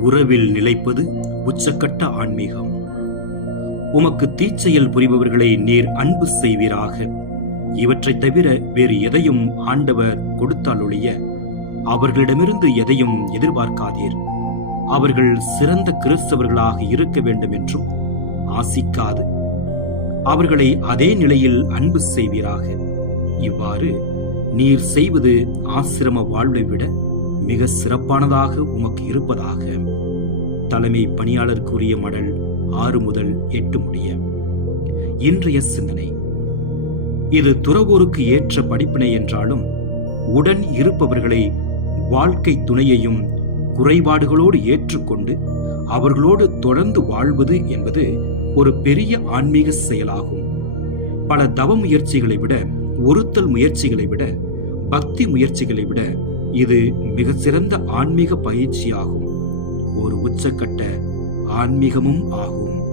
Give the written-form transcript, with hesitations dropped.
உறவில் நிலைப்பது உச்சக்கட்ட ஆன்மீகம். உமக்கு தீச்செயல் புரிபவர்களை நீர் அன்பு செய்வீராக. இவற்றைத் தவிர வேறு எதையும் ஆண்டவர் கொடுத்தாலொழிய அவர்களிடமிருந்து எதையும் எதிர்பார்க்காதீர். அவர்கள் சிறந்த கிறிஸ்தவர்களாக இருக்க வேண்டும் என்றும் ஆசிக்காது அவர்களை அதே நிலையில் அன்பு செய்வீராக. இவ்வாறு நீர் செய்வது ஆசிரம வாழ்வை விட மிக சிறப்பானதாக உமக்கு இருப்பதாக. தலைமை பணியாளருக்குரிய மடல் 6 முதல் 8 முடிய. இன்றைய சிந்தனை. இது துறவோருக்கு ஏற்ற படிப்பினை என்றாலும் உடன் இருப்பவர்களை வாழ்க்கை துணையையும் குறைபாடுகளோடு ஏற்றுக்கொண்டு அவர்களோடு தொடர்ந்து வாழ்வது என்பது ஒரு பெரிய ஆன்மீக செயலாகும். பல தவ முயற்சிகளை விட, ஒருத்தல் முயற்சிகளை விட, பக்தி முயற்சிகளை விட இது மிக சிறந்த ஆன்மீக பயிற்சியாகும். ஒரு உச்சக்கட்ட ஆன்மீகமும் ஆகும்.